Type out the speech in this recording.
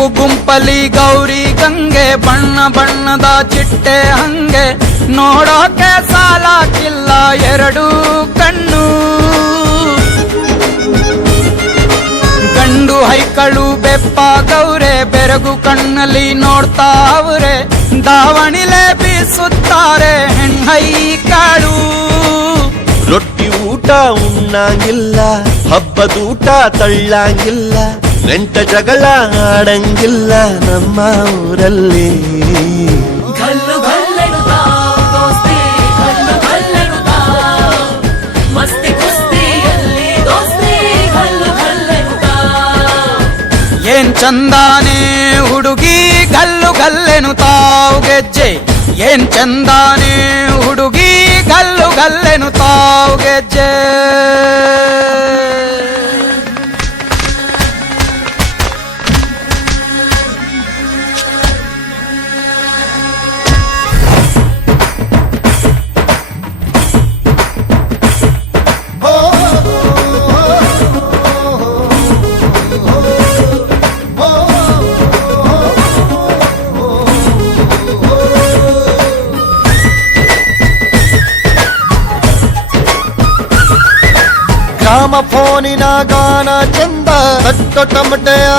ಗುಂಪು ಗುಂಪಲಿ ಗೌರಿ ಗಂಗೆ ಬಣ್ಣ ಬಣ್ಣದ ಚಿಟ್ಟೆ ಹಂಗೆ ನೋಡೋಕೆ ಸಾಲಾಕಿಲ್ಲ ಎರಡು ಕಣ್ಣು. ಗಂಡು ಹೈಕಳು ಬೆಪ್ಪಾಗವ್ರೆ ಬೆರಗು ಕಣ್ಣಲ್ಲಿ ನೋಡ್ತಾವ್ರೆ. ದಾವಣಿಲೆ ಬೀಸುತ್ತಾರೆ ಹೆಣ್ಣೈಕಾಳು. ರೊಟ್ಟಿ ಊಟ ಉಣ್ಣಂಗಿಲ್ಲ, ಹಬ್ಬದೂಟ ತಳ್ಳಂಗಿಲ್ಲ, ನೆಂಟ ಜಗಳ ಆಡಂಗಿಲ್ಲ ನಮ್ಮ ಊರಲ್ಲಿ. ಗಲ್ಲು ಗಲ್ಲೆನುತಾ ದೋಸ್ತಿ ಗಲ್ಲು ಗಲ್ಲೆನುತಾ ಮಸ್ತಿ ಕುಸ್ತಿಯಲ್ಲಿ ದೋಸ್ತಿ ಗಲ್ಲು ಗಲ್ಲೆನುತಾ. ಏನ್ ಚಂದಾನೆ ಹುಡುಗಿ ಗಲ್ಲು ಗಲ್ಲೆನುತಾವ್ ಗೆಜ್ಜೆ. ಏನ್ ಚಂದಾನೆ ಹುಡುಗಿ ಗಲ್ಲು ಗಲ್ಲೆನುತಾವ್ ಗೆಜ್ಜೆ. ಗ್ರಾಮ ಫೋನಿನ ಗಾನ ಚಂದ, ತಟ್ಟೊ ಟಮಟೆಯ